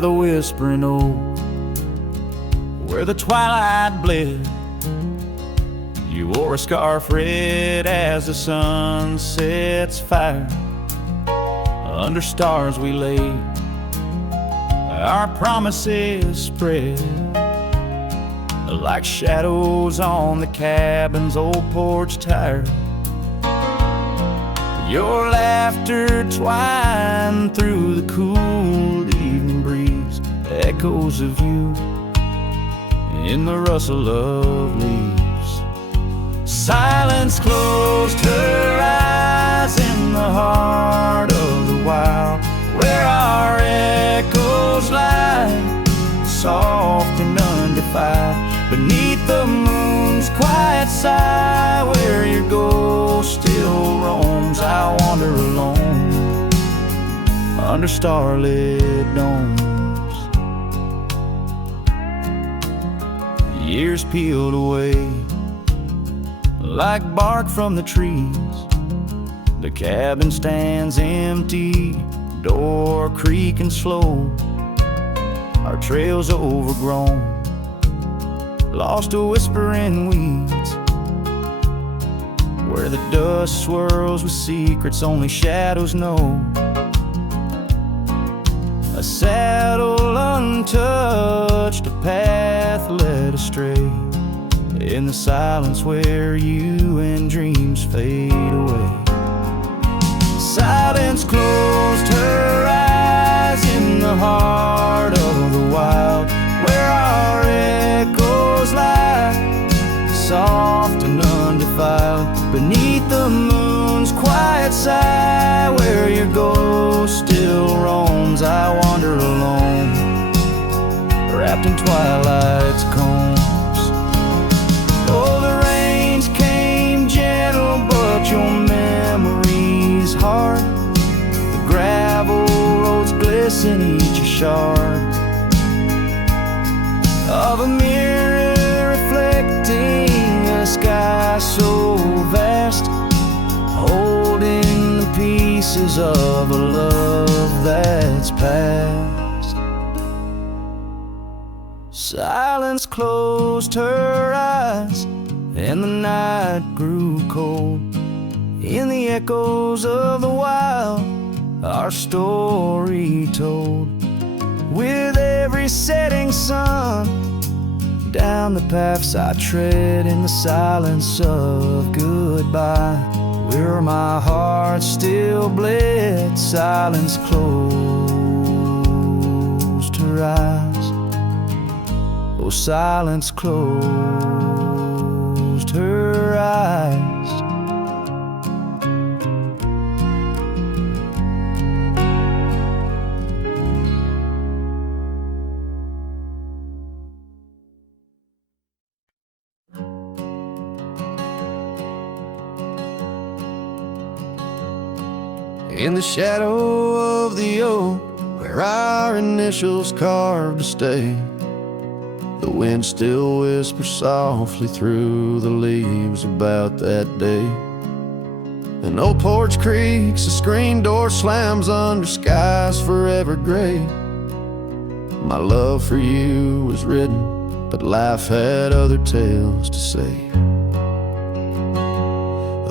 by the whispering oak, where the twilight bled. You wore a scarf red as the sun sets fire. Under stars we lay, our promises spread like shadows on the cabin's old porch tire. Your laughter twined through the cool evening breeze, echoes of you in the rustle of leaves. Silence closed her eyes in the heart of the wild, where our echoes lie, soft and undefiled. Beneath the moon's quiet sigh, where your ghost still roams, I wander alone under starlit domes. Years peeled away like bark from the trees. The cabin stands empty, door creaking slow. Our trails overgrown, lost to whispering weeds, where the dust swirls with secrets only shadows know. A saddle untouched, a path led astray, in the silence where you and dreams fade away. Silence closed her eyes in the heart of the wild, where our echoes lie, soft and undefiled. Beneath the moon's quiet sigh, where your ghost still roams, I wander alone, wrapped in twilight's combs. Oh, the rains came gentle, but your memory's hard. The gravel roads glisten, each a shard of a mirror reflecting a sky so vast, holding the pieces of a love that's past. Silence closed her eyes, and the night grew cold. In the echoes of the wild, our story told. With every setting sun, down the paths I tread in the silence of goodbye, where my heart still bled, silence closed her eyes. Oh, silence closed her eyes. In the shadow of the oak, where our initials carved to stay, the wind still whispers softly through the leaves about that day. An old porch creaks, a screen door slams under skies forever gray. My love for you was written, but life had other tales to say.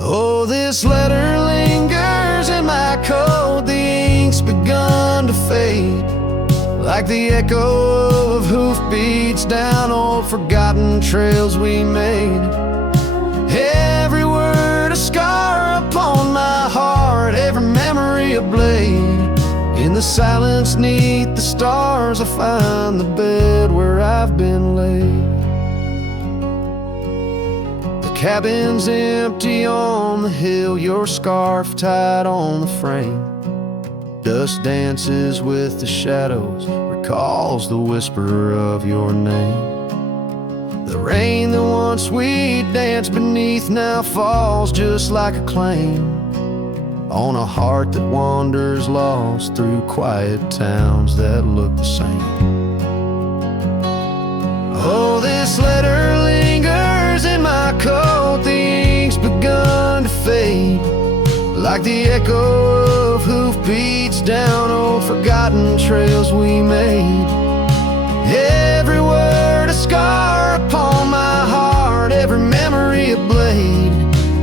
Oh, this letter lingers in my coat, the ink's begun to fade, like the echo of hoofbeats down old forgotten trails we made. Every word a scar upon my heart, every memory a blade. In the silence neath the stars I find the bed where I've been laid. The cabin's empty on the hill, your scarf tied on the frame. Dust dances with the shadows, recalls the whisper of your name. The rain that once we danced beneath now falls just like a claim on a heart that wanders lost through quiet towns that look the same. Oh, this letter lingers in my coat, the ink's begun to fade, like the echo of hoof beats down old forgotten trails we made. Every word a scar upon my heart, every memory a blade.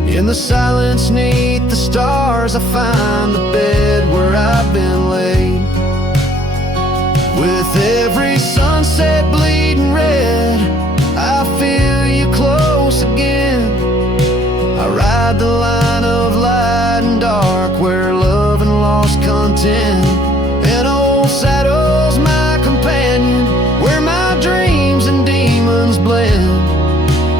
In the silence neath the stars I find the bed where I've been laid. With every sunset bleeding red, I feel you close again. I ride the line of light and dark where love and lost content. An old saddle's my companion, where my dreams and demons blend.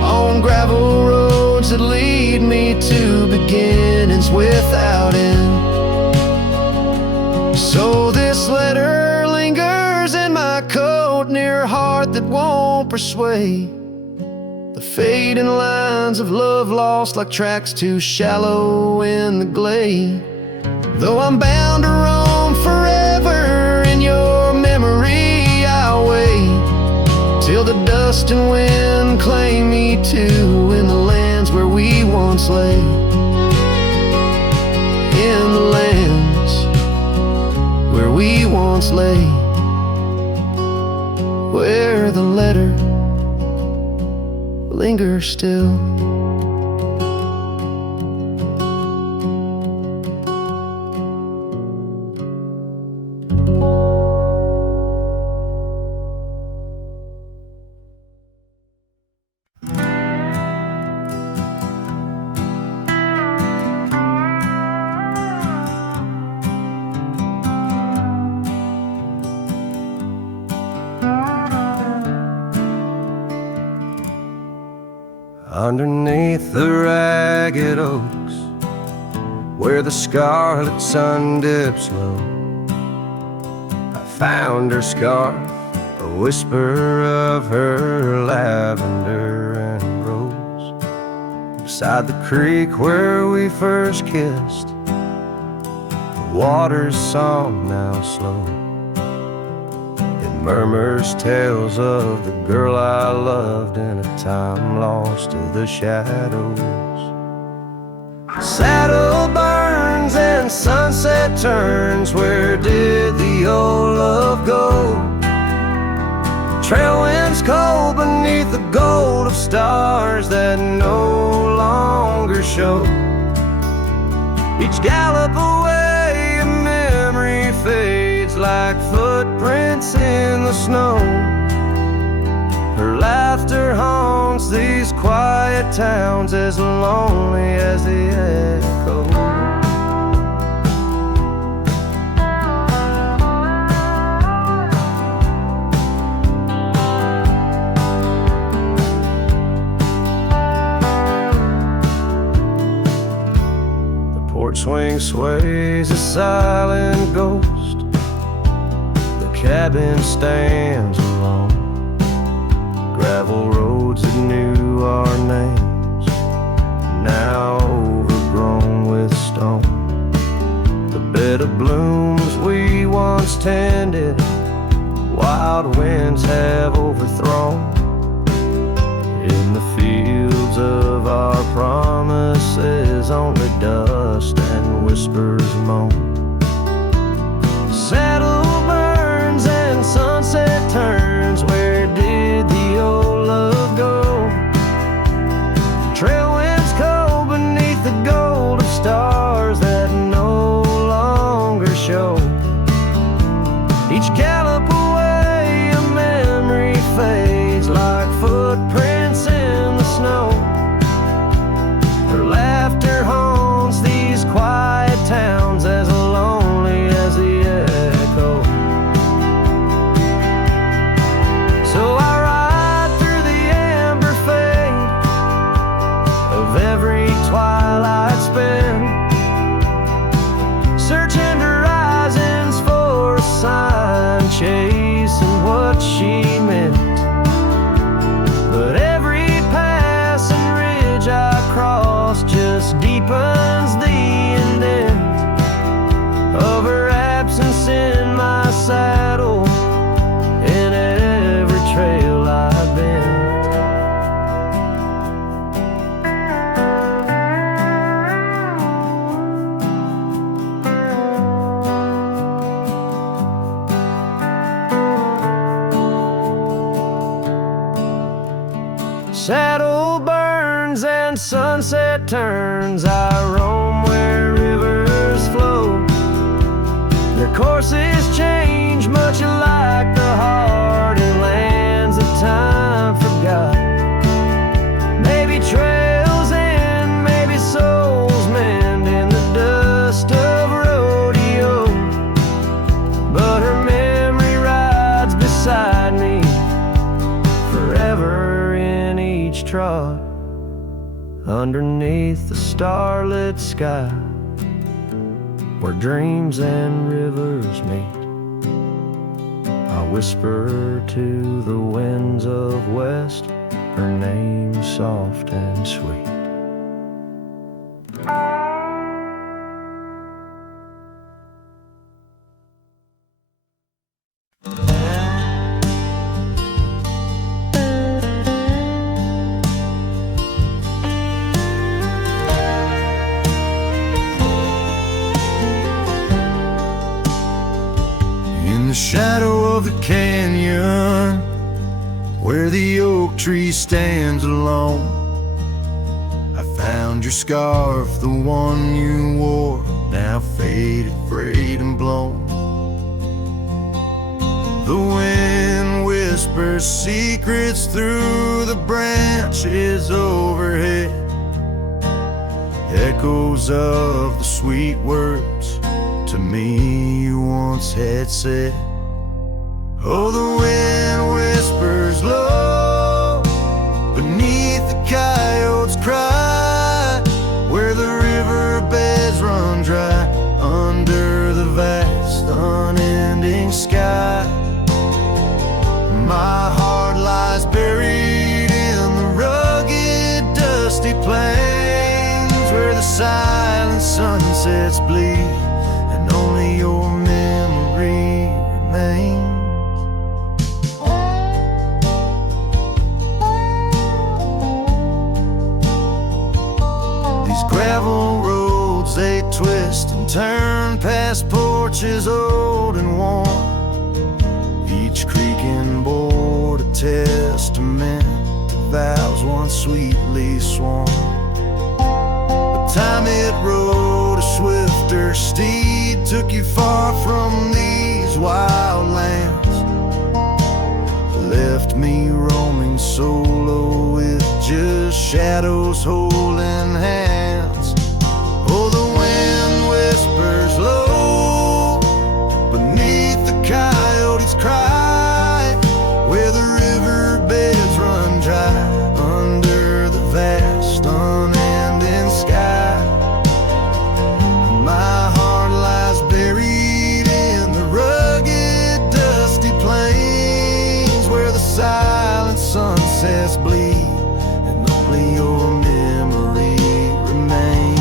On gravel roads that lead me to beginnings without end. So this letter lingers in my coat, near a heart that won't persuade. The fading lines of love lost like tracks too shallow in the glade. Though I'm bound to roam forever in your memory, I'll wait till the dust and wind claim me too in the lands where we once lay. In the lands where we once lay, where the letter lingers still. Underneath the ragged oaks, where the scarlet sun dips low, I found her scarf, a whisper of her lavender and rose. Beside the creek where we first kissed, the water's song now slow. Murmurs tales of the girl I loved in a time lost to the shadows. Saddle burns and sunset turns, where did the old love go? Trail winds cold beneath the gold of stars that no longer show. Each gallop away a memory fades like footprints in the snow. Her laughter haunts these quiet towns as lonely as the echo. The porch swing sways a silent ghost. Cabin stands alone, gravel roads that knew our names, now overgrown with stone. The bed of blooms we once tended, wild winds have overthrown. In the fields of our promises, only dust and whispers moan. Saddle and sunset turns, where did the old love go? Trail winds cold beneath the gold of stars that no longer show. Each gallop away a memory fades like footprints in the snow. Her laughter haunts these quiet towns as lonely as the echo. saddle burns and sunset turns, I roam where rivers flow. Their courses change, much like the heart in lands that time forgot. Maybe trails end, maybe souls mend in the dust of rodeo, but her memory rides beside me forever in each trot, underneath the starlit sky, where dreams and rivers meet. I whisper to the winds of west, her name soft and sweet. In the shadow of the canyon, where the oak tree stands alone, I found your scarf, the one you wore, now faded, frayed and blown. The wind whispers secrets through the branches overhead, echoes of the sweet words to me you once had said. Oh, the wind whispers low beneath the coyote's cry, where the riverbeds run dry under the vast unending sky. My heart lies buried in the rugged dusty plains, where the silent sunsets bleed and only your memory remains. Gravel roads, they twist and turn past porches old and worn, each creaking board a testament to vows once sweetly sworn. But time it rode a swifter steed, took you far from these wild lands, left me roaming solo with just shadows holding hands. Oh, the wind whispers low beneath the coyote's cry, where the riverbeds run dry under the vast unending sky. My heart lies buried in the rugged dusty plains, where the silent sunsets bleed and only your memory remains.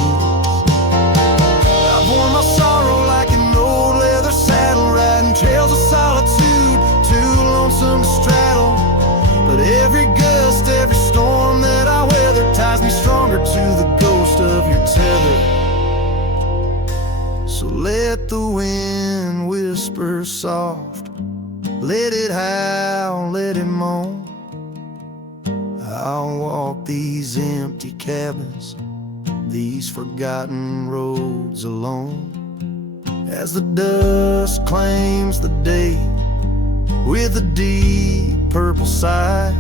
I've worn my sorrow like an old leather saddle, riding trails of solitude, too lonesome to straddle. But every gust, every storm that I weather ties me stronger to the ghost of your tether. So let the wind whisper soft, let it howl, let it moan. I'll walk these empty cabins, these forgotten roads alone, as the dust claims the day with a deep purple sigh.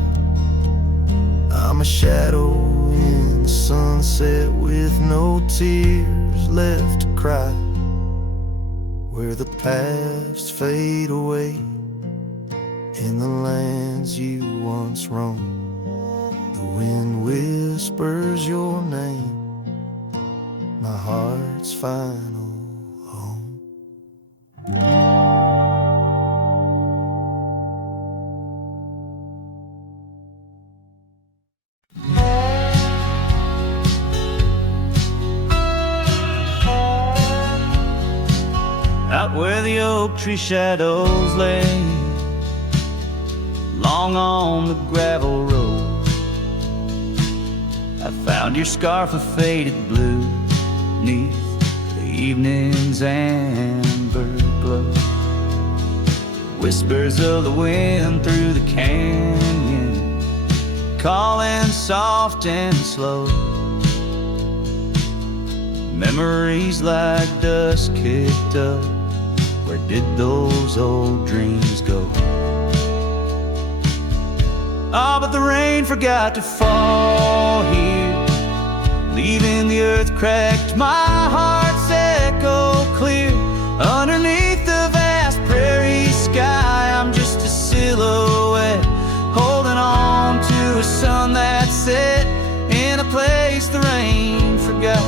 I'm a shadow in the sunset with no tears left to cry, where the paths fade away in the lands you once roamed. The wind whispers your name, my heart's final home. Out where the oak tree shadows lay, long on the gravel road, I found your scarf of faded blue neath the evening's amber glow. Whispers of the wind through the canyon calling soft and slow. Memories like dust kicked up. Where did those old dreams go? Oh, but the rain forgot to fall here, leaving the earth cracked, my heart's echo clear. Underneath the vast prairie sky, I'm just a silhouette, holding on to a sun that set in a place the rain forgot.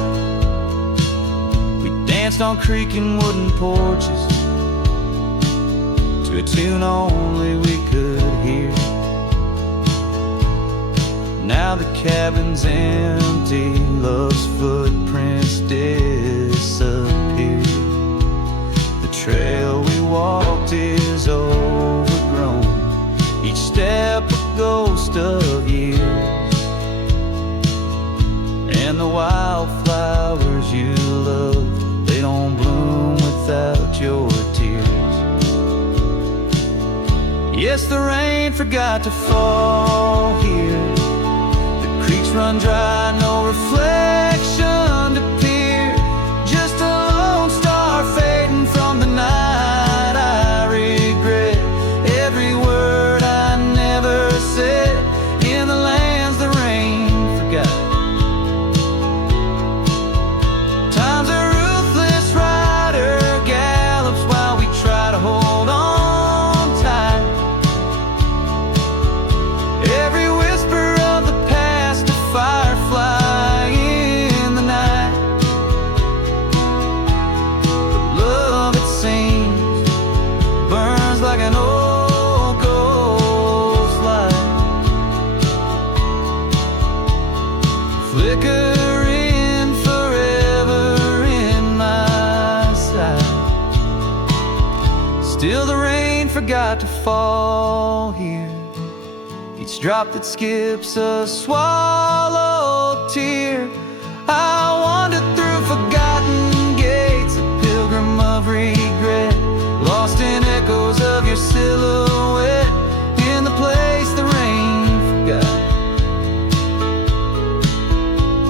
We danced on creaking wooden porches to a tune only we could hear. Now the cabin's empty, love's footprints disappear. The trail we walked is overgrown, each step a ghost of years. And the wildflowers you love, they don't bloom without your tears. Yes, the rain forgot to fall here. The creeks run dry, no reflection to peer. Just a lone star fading from the night. I regret every word I never said in the lands the rain forgot. Time's a ruthless rider, gallops while we try to hold on tight. Every whisper of the past, a firefly in the night. The love, it seems, burns like an old ghost light, flickering forever in my sight. Still the rain forgot to fall here, each drop that skips a swallowed tear. I wandered through forgotten gates, a pilgrim of regret, lost in echoes of your silhouette in the place the rain forgot.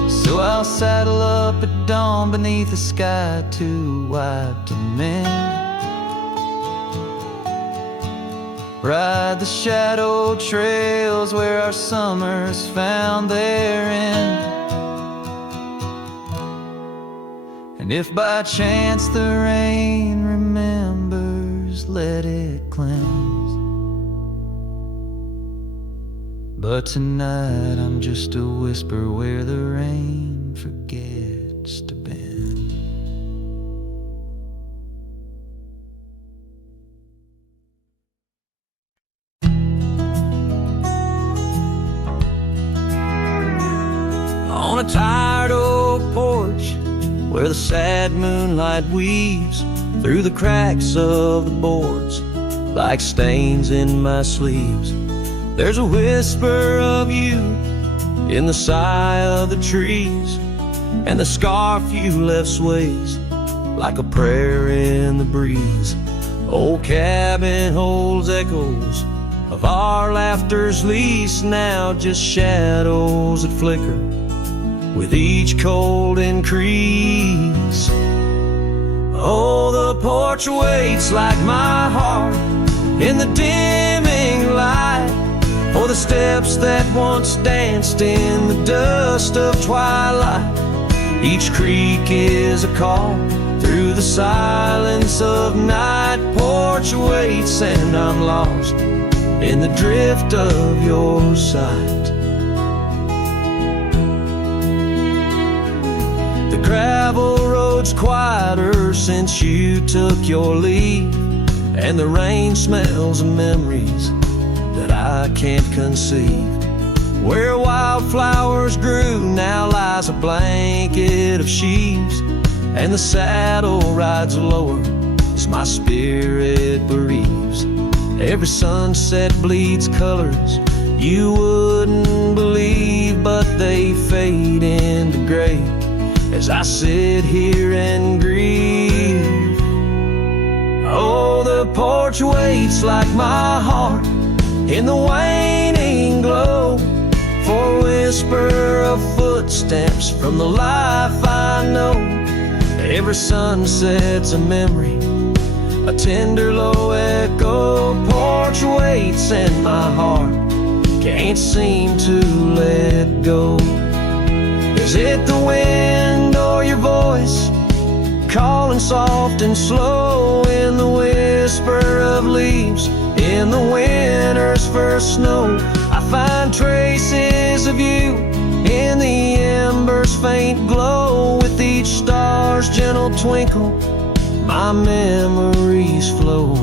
So I'll saddle up at dawn beneath a sky too wide to mend, ride the shadow trails where our summers found their end. And if by chance the rain remembers, let it cleanse. But tonight I'm just a whisper where the rain forgets to bend. On a tired old porch where the sad moonlight weaves through the cracks of the boards like stains in my sleeves, there's a whisper of you in the sigh of the trees, and the scarf you left sways like a prayer in the breeze. Old cabin holds echoes of our laughter's lease, now just shadows that flicker with each cold increase. Oh, the porch waits like my heart in the dimming light, for the steps that once danced in the dust of twilight. Each creak is a call through the silence of night. Porch waits and I'm lost in the drift of your sight. The gravel road's quieter since you took your leave, and the rain smells of memories that I can't conceive. Where wildflowers grew now lies a blanket of sheaves, and the saddle rides lower as my spirit bereaves. Every sunset bleeds colors you wouldn't believe, but they fade into gray as I sit here and grieve. Oh, the porch waits like my heart in the waning glow, whisper of footsteps from the life I know. Every sunset's a memory, a tender low echo. Porch waits and my heart can't seem to let go. Is it the wind or your voice calling soft and slow in the whisper of leaves in the winter's first snow? I find traces of you in the embers' faint glow. With each star's gentle twinkle, my memories flow.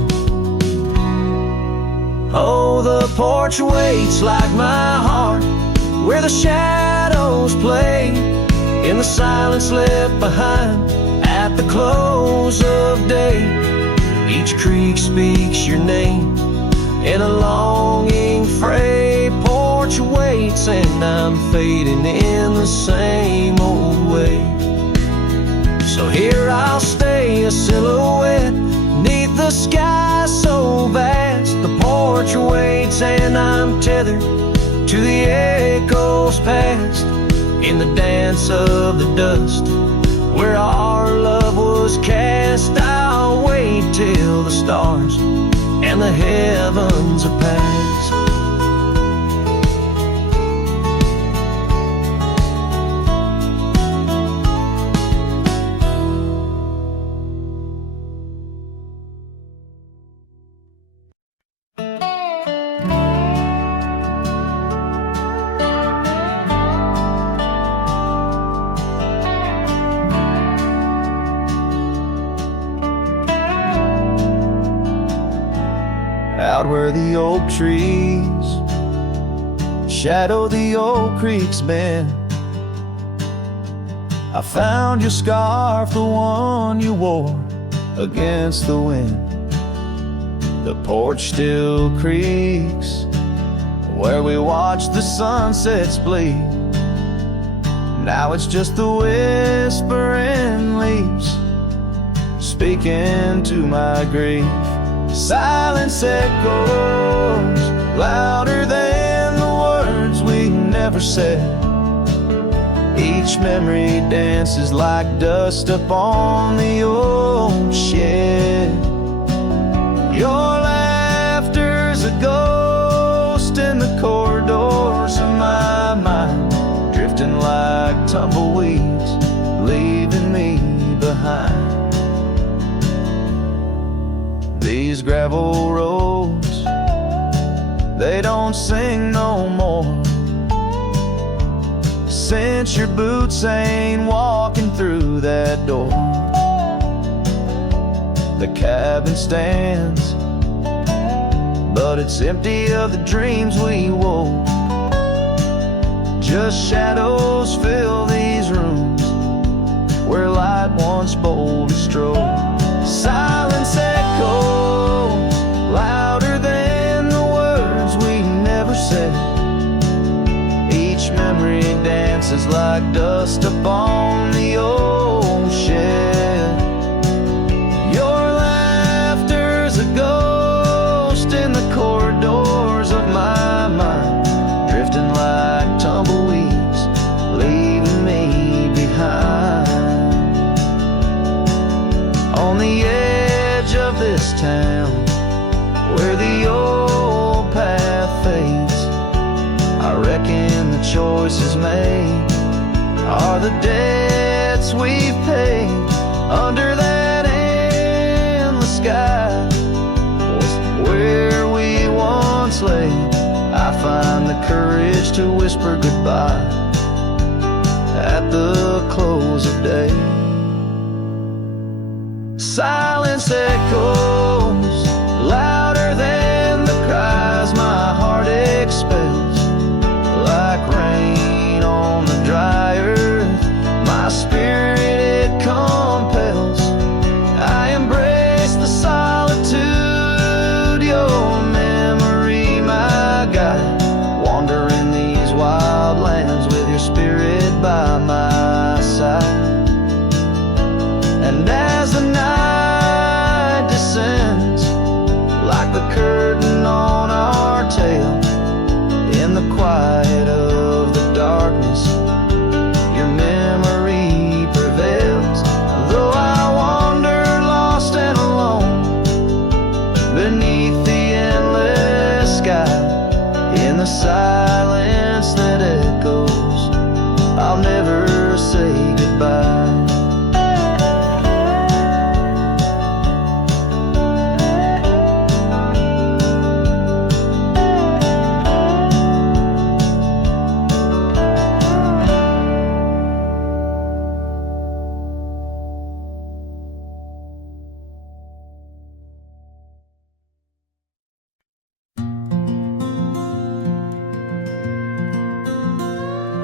Oh, the porch waits like my heart, where the shadows play in the silence left behind at the close of day. Each creek speaks your name in a longing fray. Porch waits and I'm fading in the same old way. So here I'll stay, a silhouette neath the sky so vast. The porch waits and I'm tethered to the echoes past. In the dance of the dust where our love was cast, I'll wait till the stars and the heavens are past. Out where the oak trees shadow the old creek's bend, I found your scarf, the one you wore against the wind. The porch still creaks where we watched the sunsets bleed. Now it's just the whispering leaves speaking to my grief. Silence echoes louder than the words we never said. Each memory dances like dust upon the old shed. Your laughter's a ghost in the corridors of my mind, drifting like tumbleweeds, leaving me behind. These gravel roads, they don't sing no more, since your boots ain't walking through that door. The cabin stands, but it's empty of the dreams we wove. Just shadows fill these rooms where light once boldly strode. Silence echoes louder than the words we never said. Each memory dances like dust upon the old shed. Your laughter's a ghost in the corridors of my mind, drifting like tumbleweeds, leaving me behind. On the edge of this town, where the old path fades, I reckon the choices made are the debts we've paid. Under that endless sky was where we once lay. I find the courage to whisper goodbye at the close of day. Silence echoes louder than the cries my heart expels. Like rain on the dry earth, my spirit it compels. I embrace the solitude, your memory my guide. Wandering these wild lands with your spirit by my side. And as the night descends, like the curtain on our tale, in the quiet of the darkness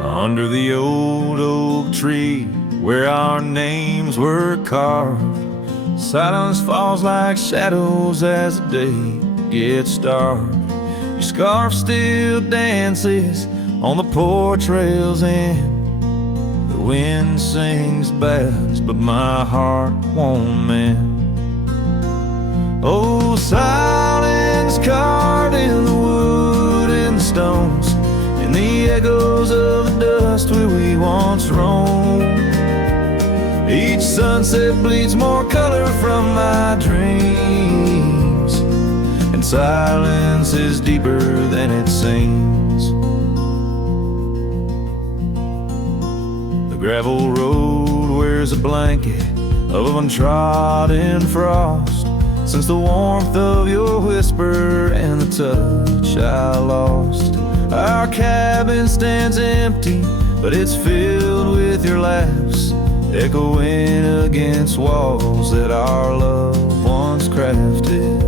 under the old oak tree where our names were carved. Silence falls like shadows as the day gets dark. Your scarf still dances on the porch rails and the wind sings ballads, but my heart won't mend. Oh, silence carved in the wood and the stones, and the echoes of the dust where we once roamed. Each sunset bleeds more color from my dreams, and silence is deeper than it seems. The gravel road wears a blanket of untrodden frost, since the warmth of your whisper and the touch I lost. Our cabin stands empty, but it's filled with your laughs, echoing against walls that our love once crafted.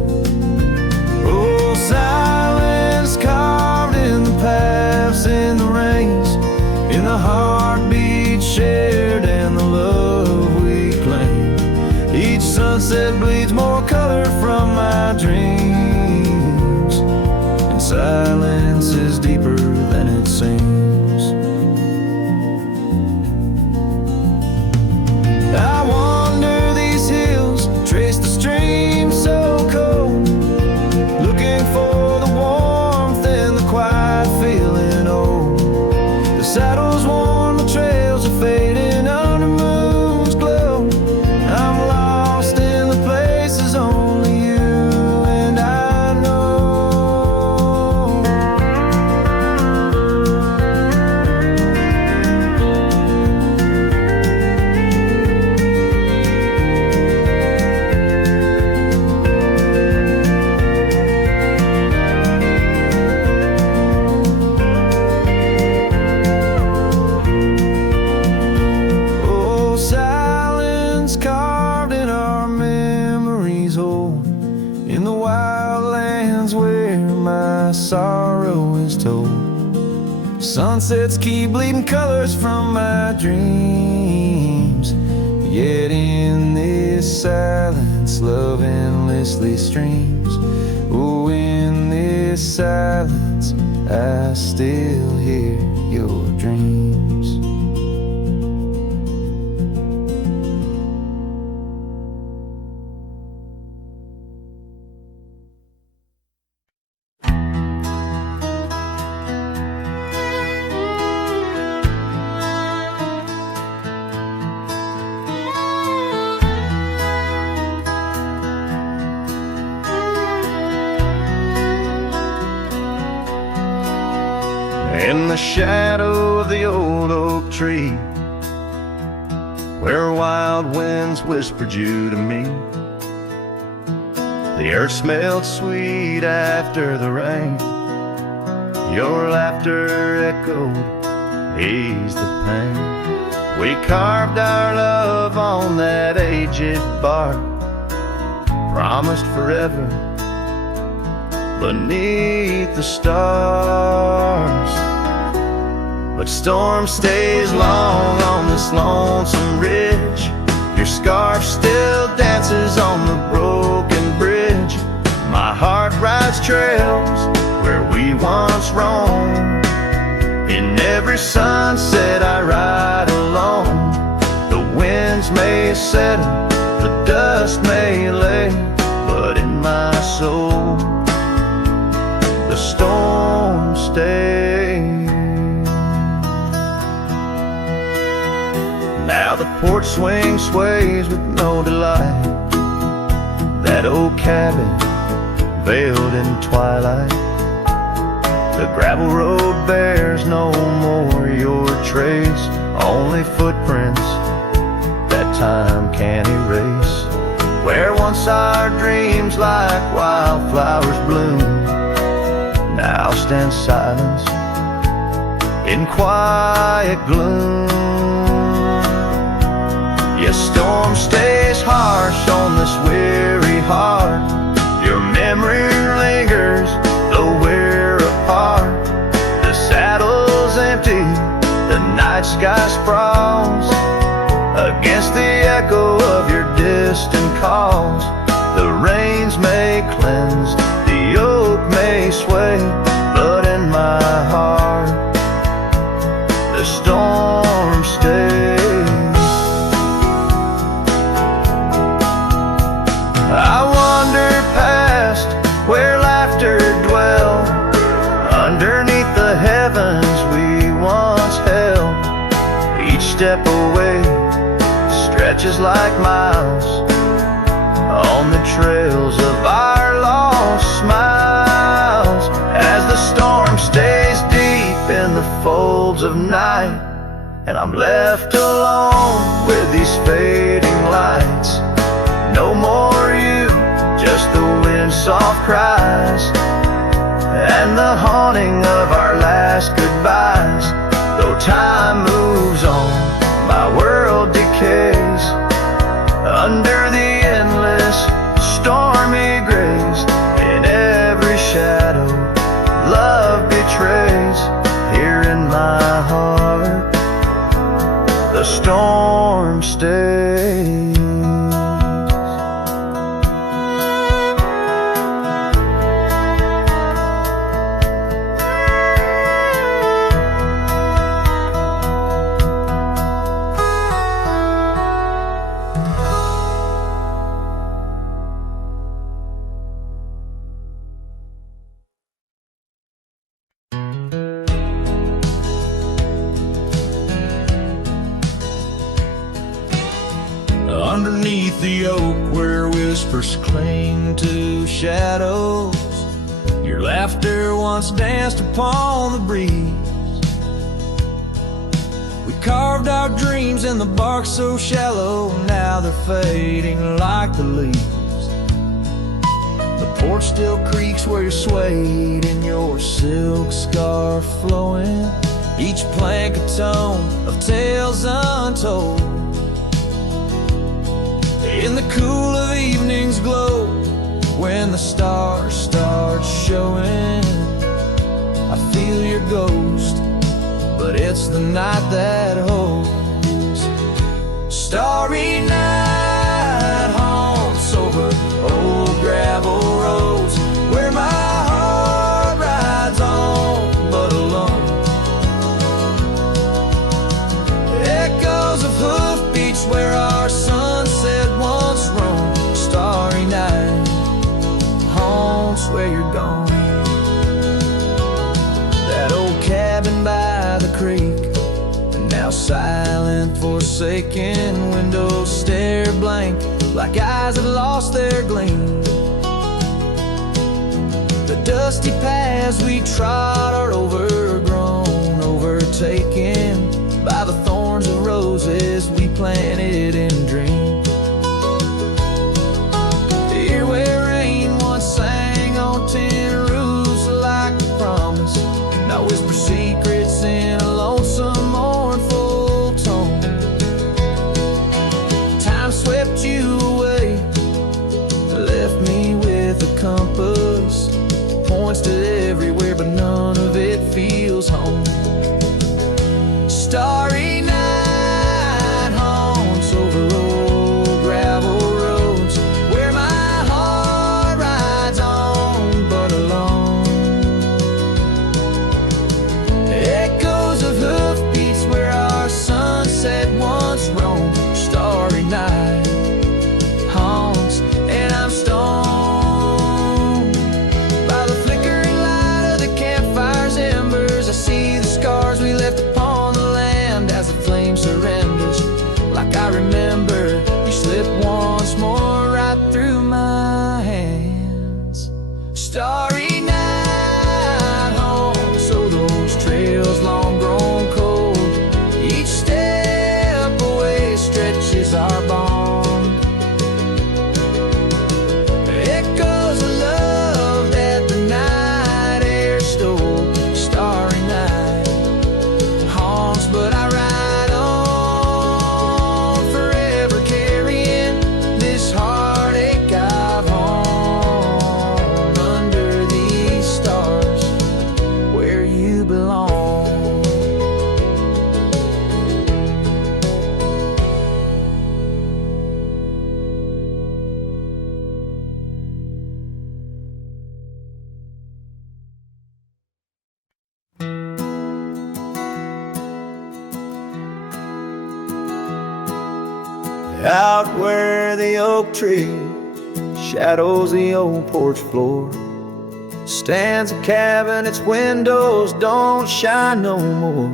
Oh, silence carved in the paths, in the rains, in the heartbeats shared and the love we claim. Each sunset bleeds more color from my dreams, and silence is deeper than it seems. I wander these hills, trace the stream so cold, looking for the warmth and the quiet feeling old. The saddle's worn, the trails are fading under moon's glow. I'm lost in the places only you and I know. Oh, silence carved in our memories old, in the wild lands where my sorrow is told. Sunsets keep bleeding colors from my dreams, yet in this silence love endlessly streams. Oh, in this silence I still hear your dreams. In the shadow of the old oak tree, where wild winds whispered you to me, the earth smelled sweet after the rain. Your laughter echoed, eased the pain. We carved our love on that aged bark, promised forever beneath the stars. But storm stays long on this lonesome ridge. Your scarf still dances on the broken bridge. My heart rides trails where we once roamed. In every sunset I ride alone. The winds may settle, the dust may lay, but in my soul the storm stays. Now the porch swing sways with no delight. That old cabin veiled in twilight. The gravel road bears no more your trace, only footprints that time can't erase. Where once our dreams like wildflowers bloomed, now stand silence in quiet gloom. Yes, storm stays harsh on this weary heart. Your memory lingers, though we're apart. The saddle's empty, night sky sprawls against the echo of your distant calls. The rains may cleanse, the oak may sway, but in my heart the storm stays. I wander past where laughter dwelled, underneath the heavens we once held. Each step away stretches like miles on the trails of our lost smiles, as the storm stays deep in the folds of night, and I'm left alone with these fading lights. No more you, just the wind's soft cries and the haunting of our last goodbyes. Though time moves on, my world decays under the endless stormy grays. In every shadow love betrays. Here in my heart the storm stays. Underneath the oak where whispers cling to shadows, your laughter once danced upon the breeze. We carved our dreams in the bark so shallow, now they're fading like the leaves. The porch still creaks where you're swayed in your silk scarf flowing, each plank a tone of tales untold. In the cool of evening's glow, when the stars start showing, I feel your ghost, but it's the night that holds. Starry night haunts over old gravel roads, where my heart rides on but alone. Echoes of hoofbeats where our sunset once roamed. Starry night haunts where you're gone. That old cabin by the creek, now silent, forsaken, windows stare blank like eyes that lost their gleam. The dusty paths we trod are overgrown, overtaken by the thorns of roses we planted in dreams. Here where rain once sang on tin roofs like a promise, now whisper secrets in a lonesome mournful tone. Time swept you away, left me with a compass, points to everywhere but none of it feels home. Starry night haunts over old gravel roads, where my heart rides on but alone. Echoes of hoofbeats where our sunset once roamed. Starry night haunts, and I'm stoned by the flickering light of the campfire's embers. I see the scars we left upon the land as the Out where the oak tree shadows the old porch floor stands a cabin, its windows don't shine no more.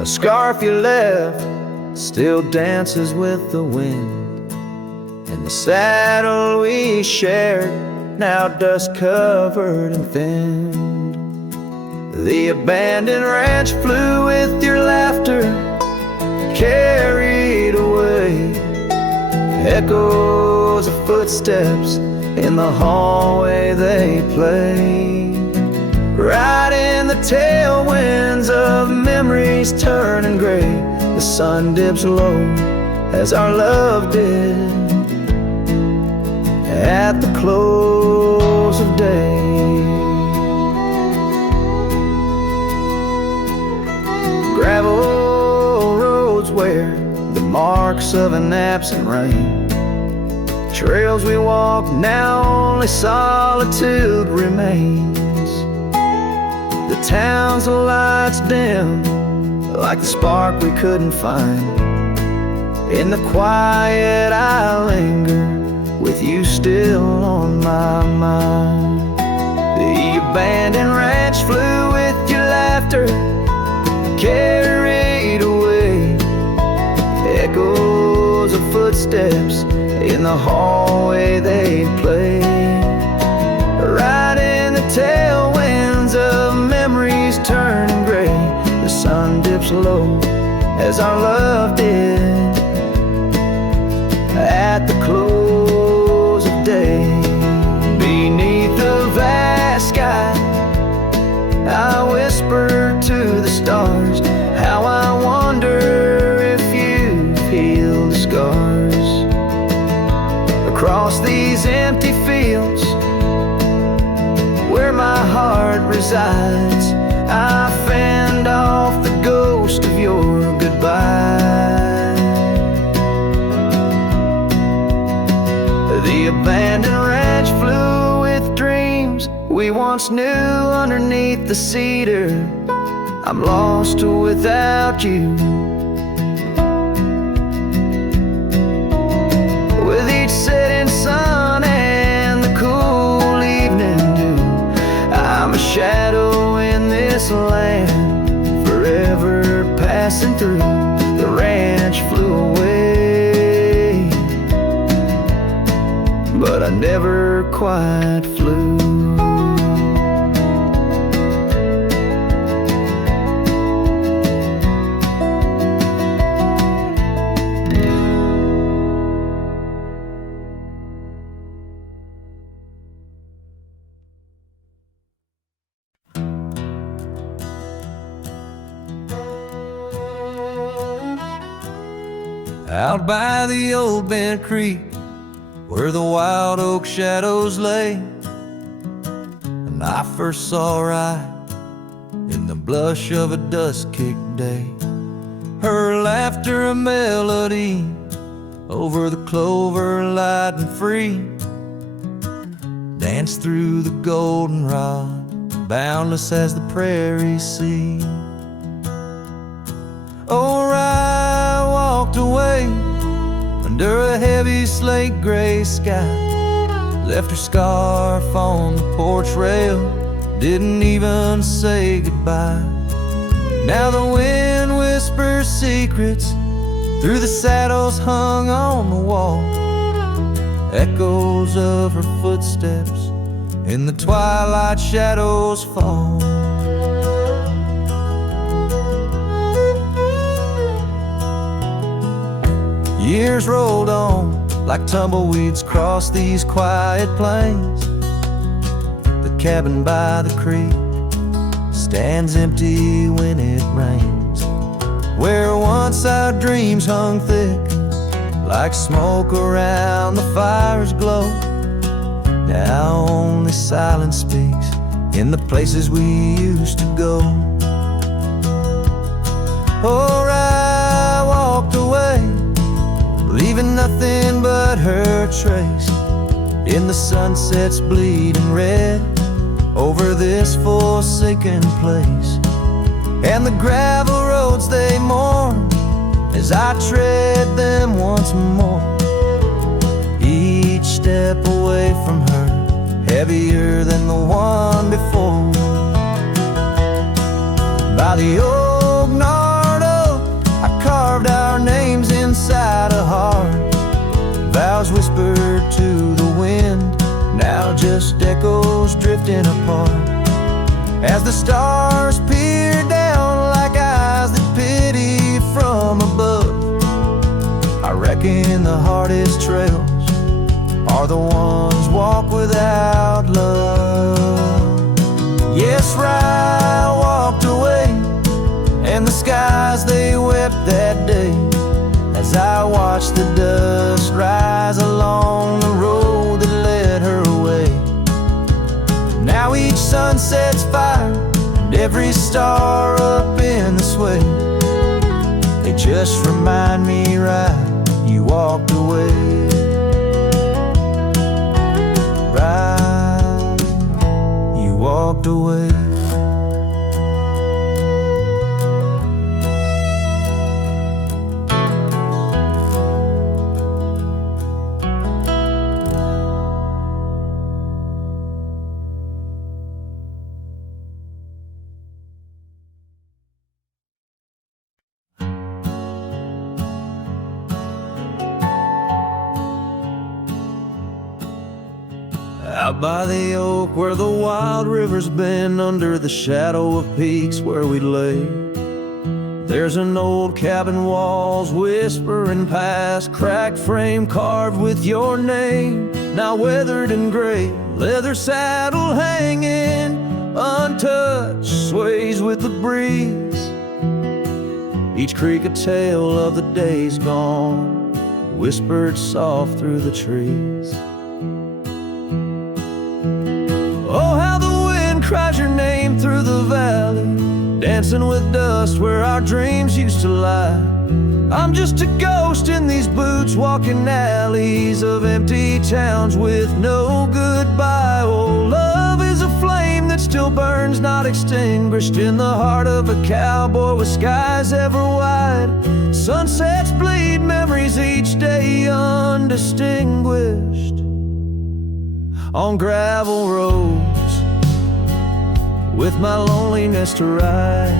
A scarf you left still dances with the wind, and the saddle we shared now dust covered and thinned. The abandoned ranch flew with your laughter, carried away echoes of footsteps in the hallway they play. Right in the tailwinds of memories turning gray, the sun dips low as our love did at the close of day. Gravel roads wear the marks of an absent rain. Trails we walk, now only solitude remains. The town's lights dim like the spark we couldn't find. In the quiet I linger with you still on my mind. The abandoned ranch flew with your laughter, carried away echoes of footsteps in the hallway they'd play. Right in the tailwinds of memories turning gray, the sun dips low as our love did at the close of day. Beneath the vast sky I whisper to the stars how I wonder if you've healed the scars. Across these empty fields where my heart resides, I fend off the ghost of your goodbye. The abandoned ranch flew with dreams we once knew underneath the cedar. I'm lost without you. With each setting sun and the cool evening dew, I'm a shadow in this land, forever passing through. The ranch flew away, but I never quite flew. Out by the old bent creek where the wild oak shadows lay, and I first saw right in the blush of a dust-kicked day. Her laughter a melody over the clover light and free, danced through the goldenrod, boundless as the prairie sea. Oh, I walked away under a heavy slate gray sky, left her scarf on the porch rail, didn't even say goodbye. Now the wind whispers secrets through the saddles hung on the wall, echoes of her footsteps in the twilight shadows fall. Years rolled on like tumbleweeds across these quiet plains. The cabin by the creek stands empty when it rains, where once our dreams hung thick like smoke around the fire's glow. Now only silence speaks in the places we used to go. Oh, I walked away, leaving nothing but her trace in the sunset's bleeding red over this forsaken place. And the gravel roads they mourn as I tread them once more. Each step away from her, heavier than the one before. By the oak gnarled oak, I carved our names inside a heart. Vows whispered to the wind, now just echoes drifting apart. As the stars peer down like eyes that pity from above, I reckon the hardest trails are the ones walked without love. Yes, Rye walked away, and the skies they wept that day, as I watched the dust rise along the road that led her away. Now each sunset's fire, and every star up in the sway, they just remind me, Rye, you walked away. Rye, you walked away. Out by the oak where the wild rivers bend, under the shadow of peaks where we lay, there's an old cabin walls whispering past, cracked frame carved with your name, now weathered and gray, leather saddle hanging untouched, sways with the breeze. Each creak a tale of the days gone, whispered soft through the trees. Oh, how the wind cries your name through the valley, dancing with dust where our dreams used to lie. I'm just a ghost in these boots, walking alleys of empty towns with no goodbye. Oh, love is a flame that still burns, not extinguished, in the heart of a cowboy with skies ever wide. Sunsets bleed memories each day undistinguished on gravel roads with my loneliness to ride.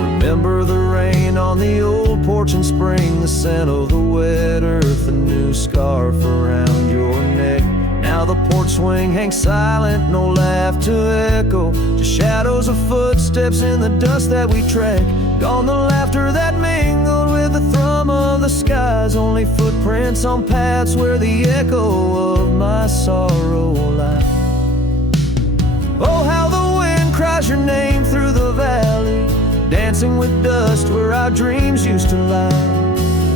Remember the rain on the old porch in spring, the scent of the wet earth, a new scarf around your neck. Now the porch swing hangs silent, no laugh to echo, just shadows of footsteps in the dust that we track. Gone the laughter that mingled with the thrum of the skies, only footprints on paths where the echo of my sorrow lies. Oh, how the wind cries your name through the valley, dancing with dust where our dreams used to lie.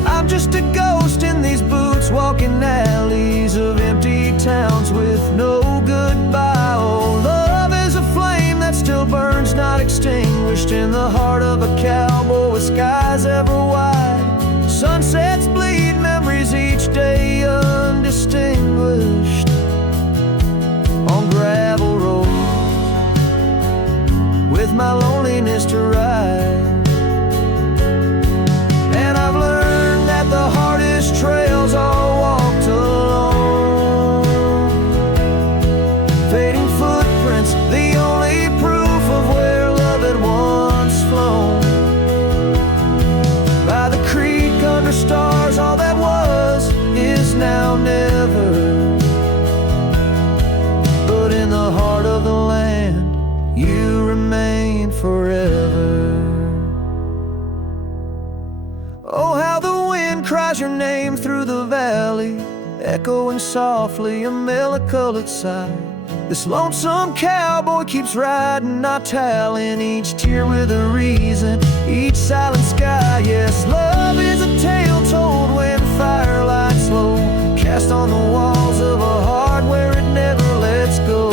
I'm just a ghost in these boots, walking alleys of empty towns with no goodbye. Oh, love is a flame that still burns, not extinguished, in the heart of a cowboy with skies ever wide. Sunsets bleed memories each day undistinguished on gravel roads with my loneliness to ride. And I've learned that the hardest trails are walked alone, fading footprints, the only proof of where love had once flown. By the creek under stars, all that was is now never, but in the heart of the land you remain forever. Oh, how the wind cries your name through the valley, echoing softly a mellow-colored sigh. This lonesome cowboy keeps riding, not tallying each tear with a reason, each silent sky. Yes, love is a tale told when fire lights low, cast on the walls of a heart where it never lets go.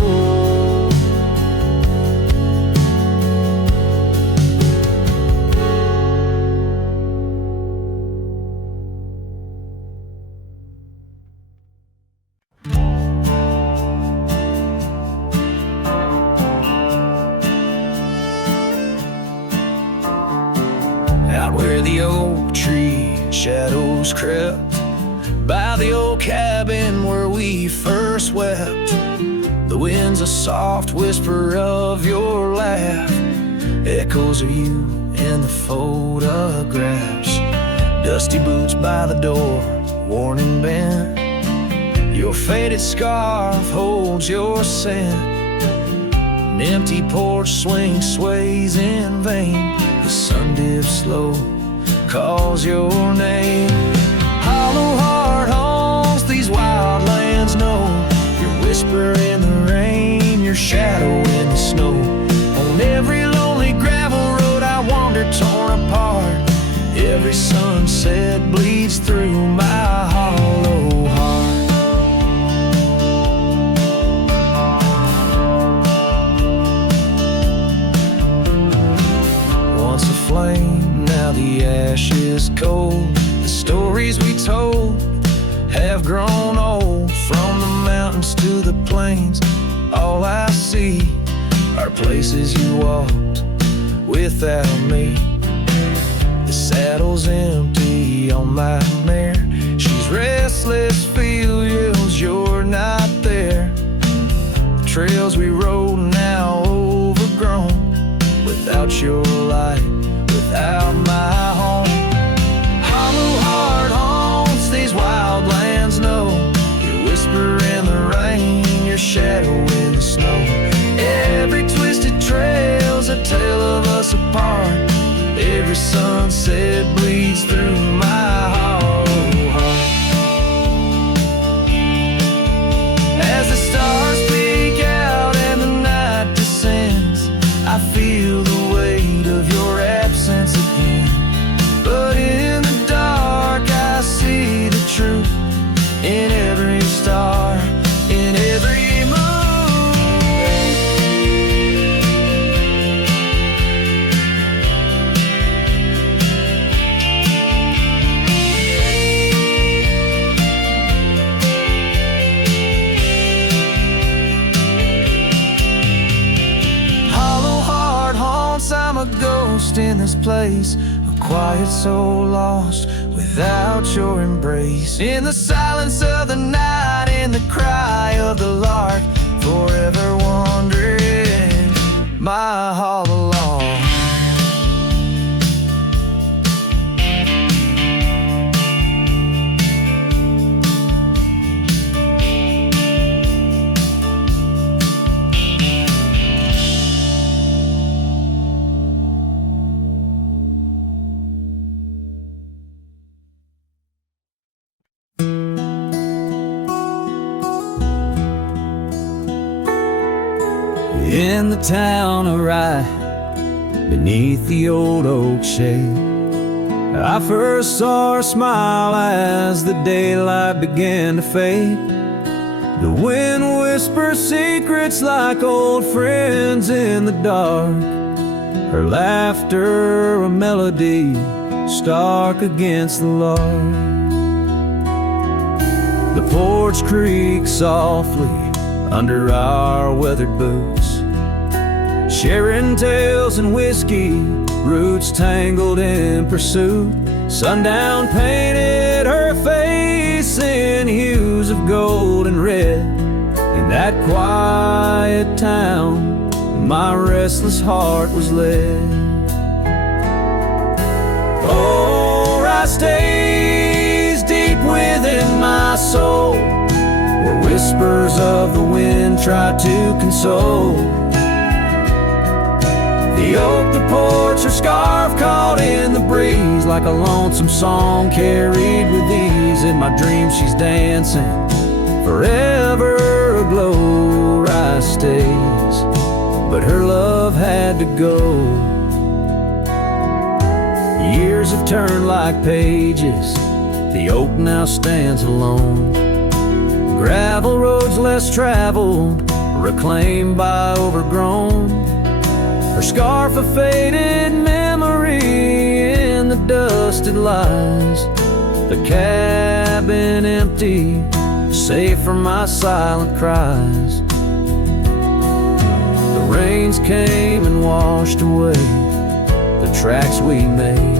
where the oak tree shadows crept, by the old cabin where we first wept. The wind's a soft whisper of your laugh, echoes of you in the photographs. Dusty boots by the door, worn and bent. Your faded scarf holds your scent. An empty porch swing sways in vain. The sun dips slow, calls your name. Hollow heart haunts these wild lands know. Your whisper in the rain, your shadow in the snow. On every lonely gravel road I wander torn apart. Every sunset bleeds through my hollow heart. Once a flame, now the ash is cold. The stories we told have grown old. From the mountains to the plains, all I see are places you walked without me. The saddle's empty on my mare. She's restless, feels you're not there. The trails we rode now overgrown, without your light, without my home. Hollow heart haunts these wild lands know. Your whisper in the rain, your shadow in the snow. Every twisted trail's a tale of us apart. Every sunset bleeds through my hollow heart. As the stars peek out and the night descends, I feel the weight of your absence again. But in the dark I see the truth in every star, in every in this place, a quiet soul lost without your embrace. In the silence of the night, in the cry of the lark, forever wandering my hollow log. In the town of Rye, beneath the old oak shade, I first saw her smile as the daylight began to fade. The wind whispers secrets like old friends in the dark. Her laughter a melody stark against the lark. The porch creaks softly under our weathered boots, sharing tales and whiskey, roots tangled in pursuit. Sundown painted her face in hues of gold and red. In that quiet town, my restless heart was led. Oh, I stays deep within my soul, where whispers of the wind try to console. The oak, the porch, her scarf caught in the breeze, like a lonesome song carried with ease. In my dreams she's dancing, forever aglow. Rye stays, but her love had to go. Years have turned like pages, the oak now stands alone. Gravel roads less traveled, reclaimed by overgrown. Her scarf a faded memory in the dust it lies. The cabin empty, safe from my silent cries. The rains came and washed away the tracks we made.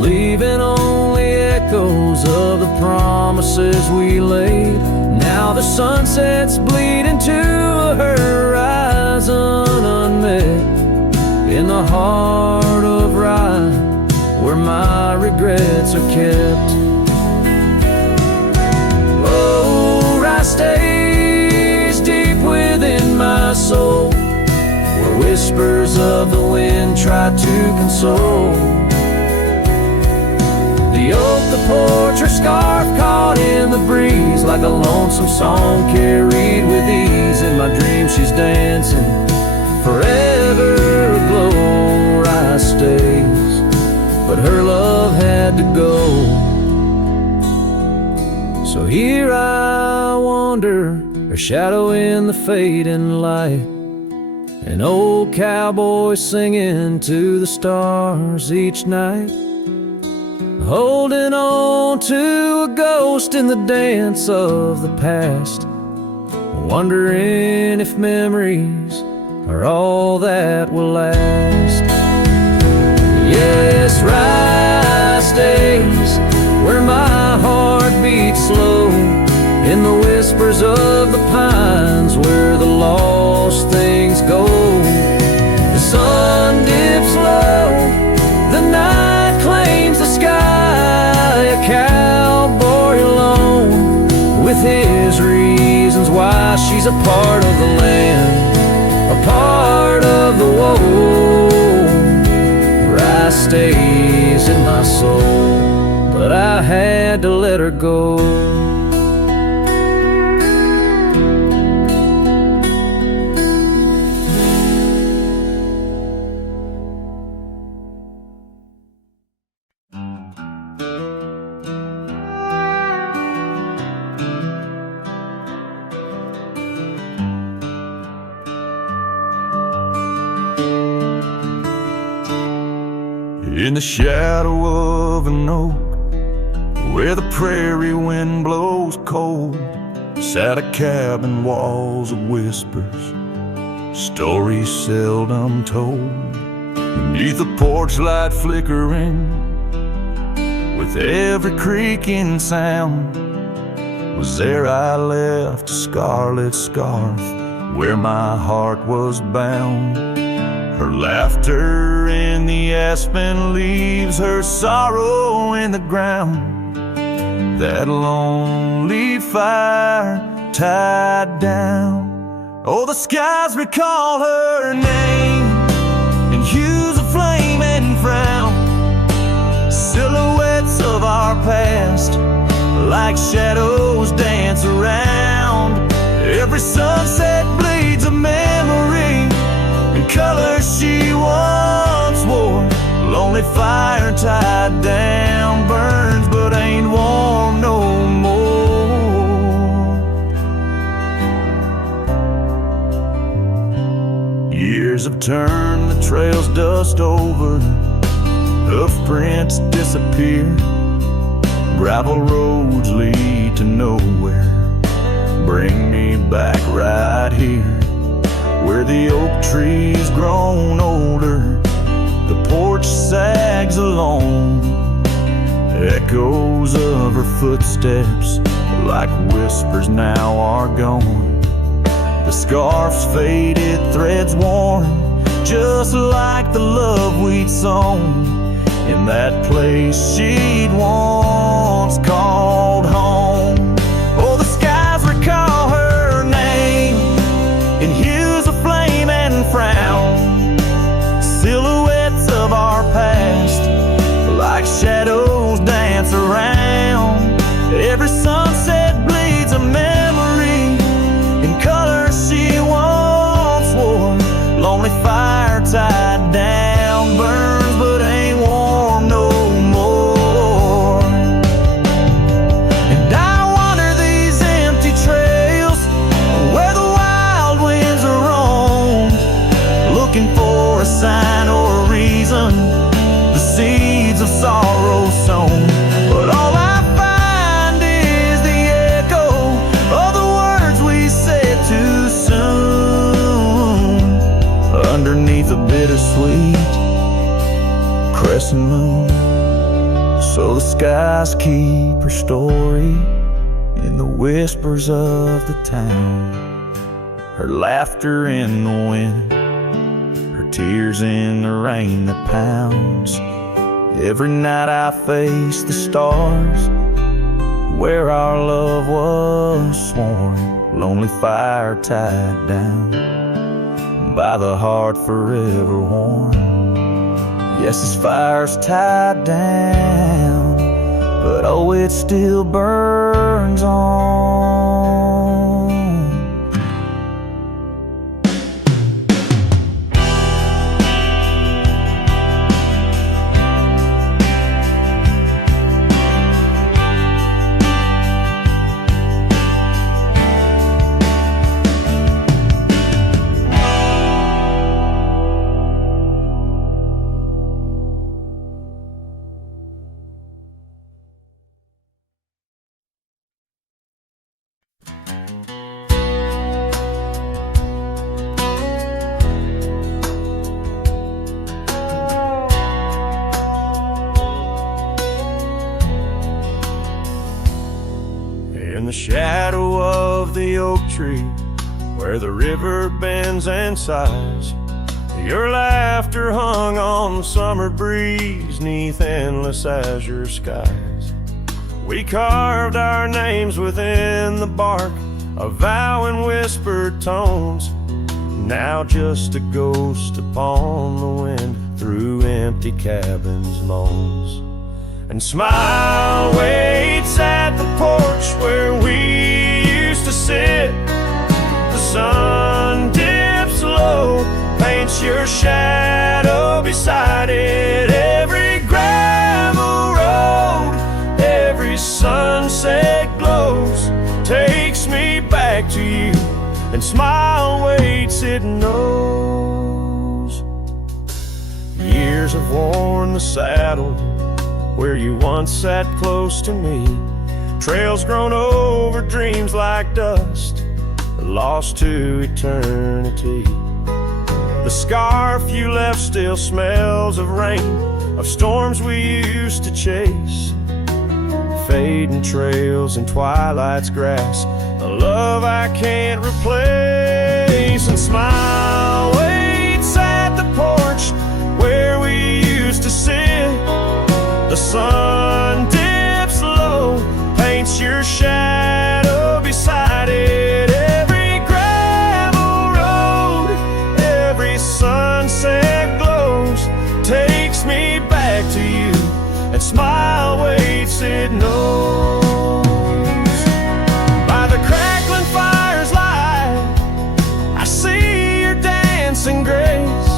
leaving only echoes of the promises we laid. Now the sunsets bleed into a horizon unmet in the heart of Rye, where my regrets are kept. Oh, Rye stays deep within my soul, where whispers of the wind try to console. The oak, the porch, her scarf caught in the breeze, like a lonesome song carried with ease. In my dreams she's dancing, forever aglow. Rye stays, but her love had to go. So here I wander, her shadow in the fading light, an old cowboy singing to the stars each night, holding on to a ghost in the dance of the past, wondering if memories are all that will last. Yes, Rye stays where my heart beats slow, in the whispers of the pines where the lost things go. The sun dips low, the night claims the sky, a cowboy alone with his reasons why. She's a part of the land, a part of the woe. Rye stays in my soul, but I had to let her go. In the shadow of an oak, where the prairie wind blows cold, sat a cabin, walls of whispers, stories seldom told. Beneath the porch light flickering, with every creaking sound, was there I left a scarlet scarf where my heart was bound. Her laughter in the aspen leaves, her sorrow in the ground. That lonely fire tied down. Oh, the skies recall her name in hues of flame and frown. Silhouettes of our past, like shadows dance around. Every sunset bleeds a memory, colors she once wore. Lonely fire tied down, burns but ain't warm no more. Years have turned the trails dust over, hoof prints disappear, gravel roads lead to nowhere. Bring me back right here, where the oak tree's grown older, the porch sags along. Echoes of her footsteps, like whispers, now are gone. The scarf's faded, threads worn, just like the love we'd sown in that place she'd once called home. Oh, the skies recall her name in hues of flame and frown. Silhouettes of our past, like shadows dance around. Every sunset bleeds a memory in colors she once wore. Lonely fire tied down, burns but ain't warm no more. And I wander these empty trails where the wild winds are roamed, looking for a sign or a reason, the seeds of sorrow sown. But all I find is the echo of the words we said too soon, underneath a bittersweet crescent moon. So the skies keep her story in the whispers of the town, her laughter in the wind, her tears in the rain that pounds. Every night I face the stars where our love was sworn, lonely fire tied down by the heart forever worn. Yes, this fire's tied down, but oh, it still burns on. In the shadow of the oak tree, where the river bends and sighs, your laughter hung on the summer breeze, 'neath endless azure skies. We carved our names within the bark, a vow in whispered tones, now just a ghost upon the wind through empty cabins' moans. And smile waits at the porch where we used to sit. The sun dips low, paints your shadow beside it. Every gravel road, every sunset glows, takes me back to you. And smile waits, it knows. Years have worn the saddle where you once sat close to me. Trails grown over dreams like dust, lost to eternity. The scarf you left still smells of rain, of storms we used to chase, fading trails and twilight's grass, a love I can't replace. And smile waits at the porch where we used to sit. The sun dips low, paints your shadow beside it. Every gravel road, every sunset glows, takes me back to you. And smile waits, it knows. By the crackling fire's light, I see your dancing grace,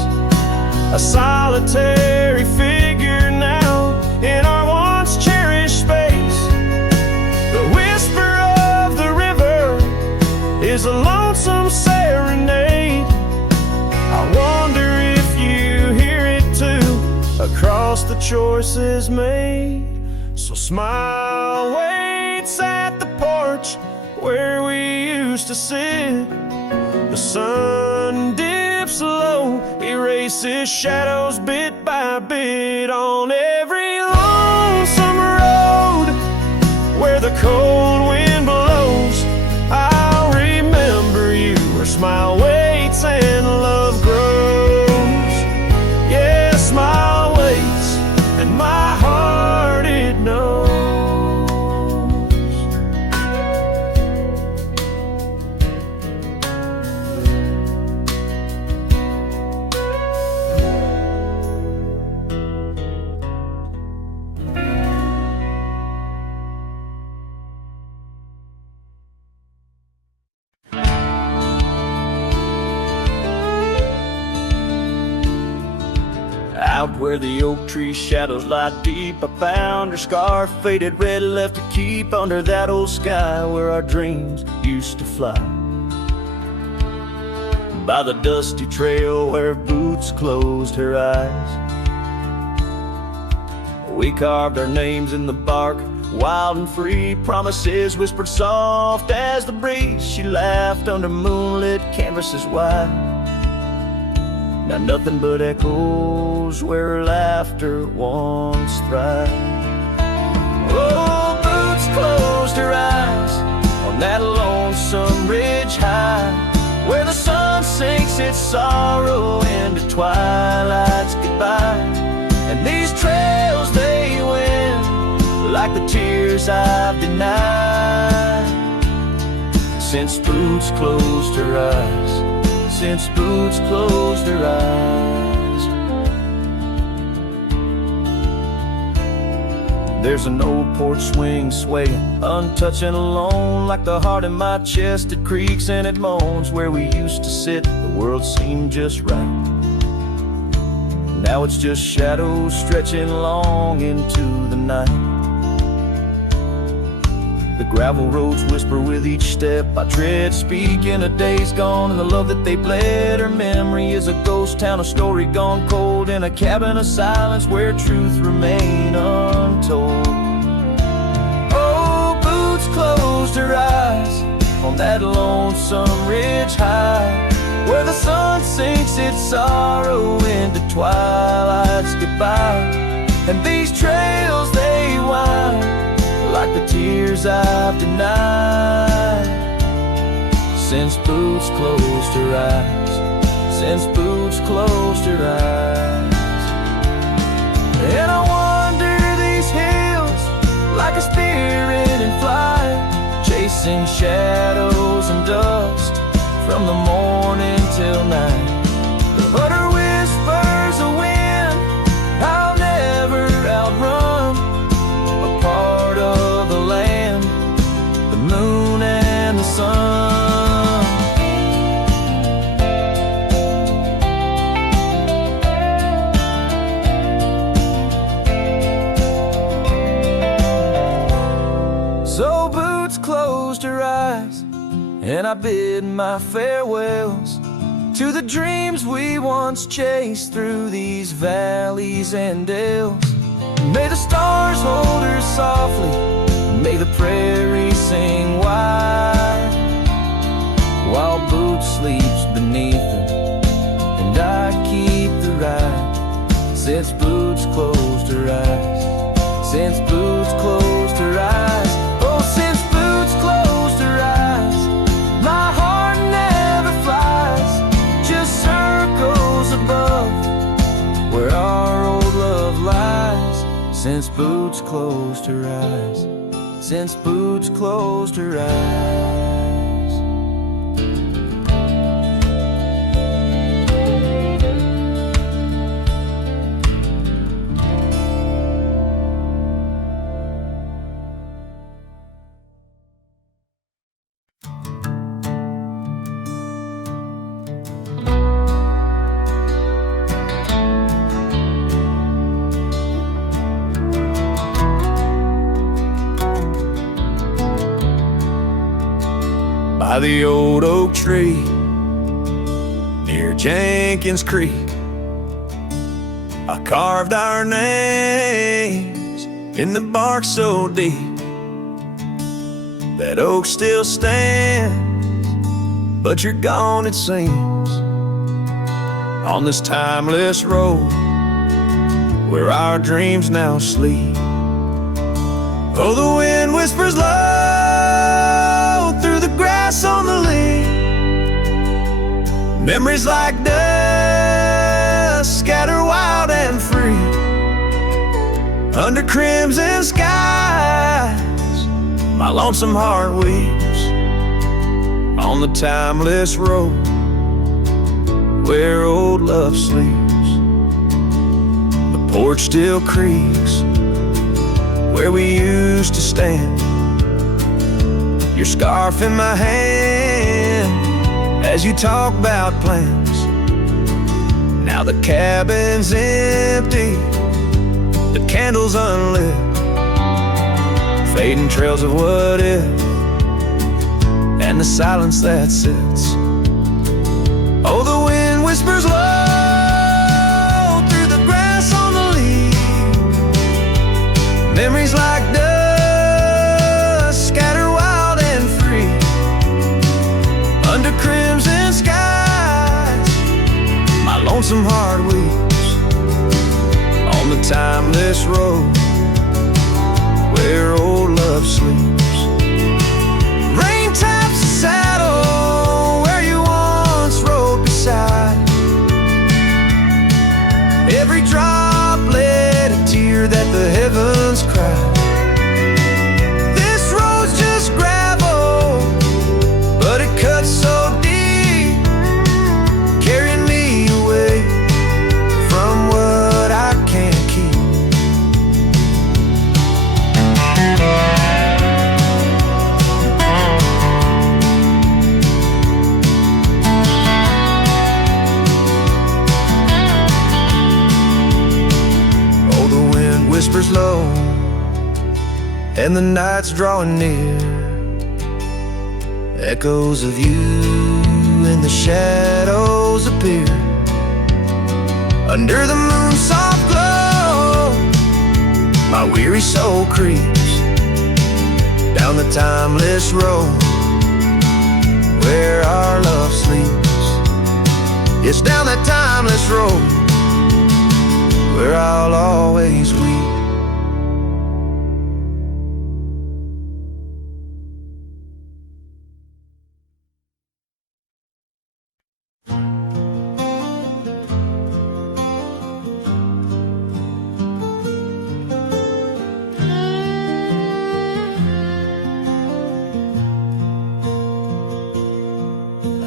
a solitary figure now in our once cherished space. The whisper of the river is a lonesome serenade. I wonder if you hear it too, across the choices made. So smile waits at the porch where we used to sit. The sun dips low, erases shadows bit by bit on every lonesome road where the cold wind blows. I'll remember you where smile waits and love grows. Yeah, smile waits and my heart it knows. Out where the oak tree shadows lie deep, I found her scarf, faded red, left to keep under that old sky where our dreams used to fly. By the dusty trail where boots closed her eyes, we carved our names in the bark, wild and free, promises whispered soft as the breeze. She laughed under moonlit canvases wide, now nothing but echoes where her laughter once thrived. closed her eyes on that lonesome ridge high, where the sun sinks its sorrow into twilight's goodbye. And these trails they win like the tears I've denied. Since Boots closed her eyes, since Boots closed her eyes. There's an old porch swing swaying, untouched and alone, like the heart in my chest. It creaks and it moans. Where we used to sit, the world seemed just right. Now it's just shadows stretching long into the night. The gravel roads whisper with each step I tread, speaking of days gone and the love that they bled. Her memory is a ghost town, a story gone cold, in a cabin of silence where truth remain untold. Oh, Boots closed her eyes on that lonesome ridge high, where the sun sinks its sorrow into twilight's goodbye. And these trails they wind like the tears I've denied. Since Boots closed her eyes, since Boots closed her eyes. And I wander these hills like a spirit in flight, chasing shadows and dust from the morning till night. But her whispers a wind I'll never outrun, a part of the land, the moon and the sun. So Boots closed her eyes, and I bid my farewells to the dreams we once chased through these valleys and dales. May the stars hold her softly, may the prairie sing wide, while Boots sleeps beneath them, and I keep the ride. Since Boots closed her eyes, since Boots closed her eyes. Oh, since Boots closed her eyes, my heart never flies, just circles above where our old love lies. Since Boots closed her eyes, since Boots closed her eyes. By the old oak tree near Jenkins Creek, I carved our names in the bark so deep that oak still stands, but you're gone it seems, on this timeless road where our dreams now sleep. Oh, the wind whispers low through the grass on the lea, memories like dust scatter wild and free under crimson skies. My lonesome heart weeps on the timeless road where old love sleeps. The porch still creaks where we used to stand, your scarf in my hand as you talk about plans. Now the cabin's empty, the candles unlit, fading trails of what if, and the silence that sits. Oh, the wind whispers low through the grass on the lea, memories like dust scatter wild and free under crimson skies. My lonesome heart weeps on the timeless road where old love love sleeps. Rain taps the saddle where you once rode beside. Every droplet a tear that the heavens cry. This road's just gravel, but it cuts so deep, carrying me away from what I can't keep. Oh, the wind whispers low, and the night's drawing near. Echoes of you in the shadows appear. Under the moon's soft glow, my weary soul creeps down the timeless road where our love sleeps. It's down that timeless road where I'll always weep.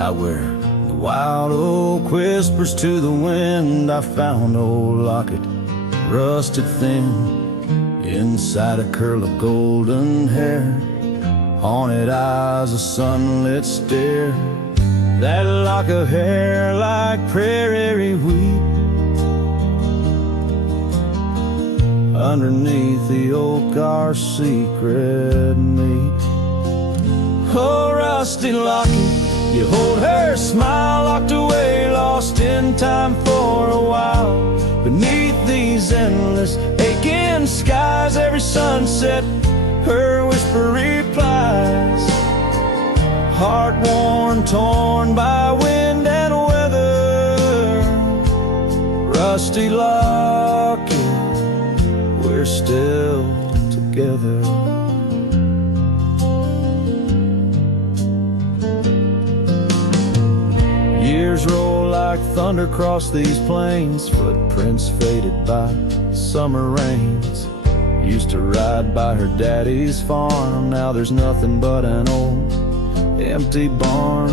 Out where the wild oak whispers to the wind, I found old locket, rusted thin, inside a curl of golden hair, haunted eyes, a sunlit stare. That lock of hair like prairie wheat, underneath the oak our secret meet. Oh, rusty locket, you hold her smile, locked away, lost in time for a while. Beneath these endless aching skies, every sunset her whisper replies. Heart worn, torn by wind and weather, rusty locket, we're still together. Years roll like thunder across these plains, footprints faded by summer rains. Used to ride by her daddy's farm, now there's nothing but an old empty barn.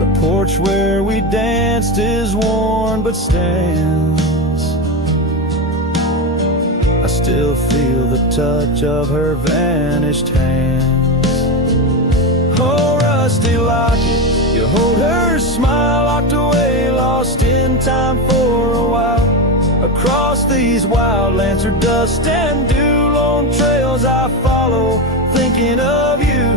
The porch where we danced is worn but stands. I still feel the touch of her vanished hands. Oh, rusty locket, you hold her smile, locked away, lost in time for a while. Across these wild lands, her dust and dew, lone trails I follow, thinking of you.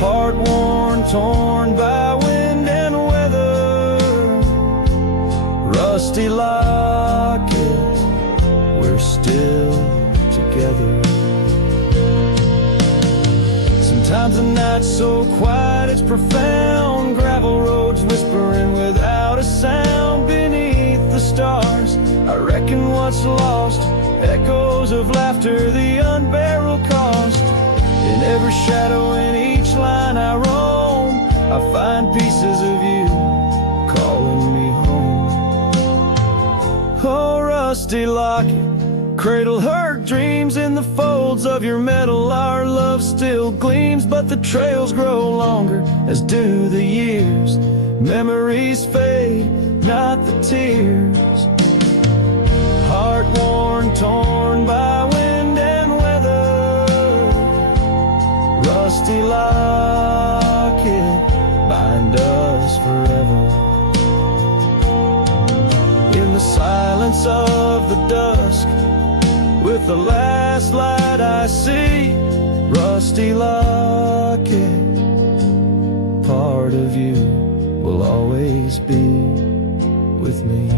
Heart worn, torn by wind and weather, rusty locket, we're still together. Sometimes the night's so quiet it's profound, gravel roads whispering without a sound. Beneath the stars, I reckon what's lost, echoes of laughter, the unbearable cost. In every shadow, in each line I roam, I find pieces of you calling me home. Oh, rusty locket, cradle her dreams in the folds of your metal. Our love still gleams, but the trails grow longer, as do the years. Memories fade, not the tears. Heart worn, torn by wind and weather, rusty locket, bind us forever. In the silence of the dusk, with the last light I see, rusty locket, part of you will always be with me.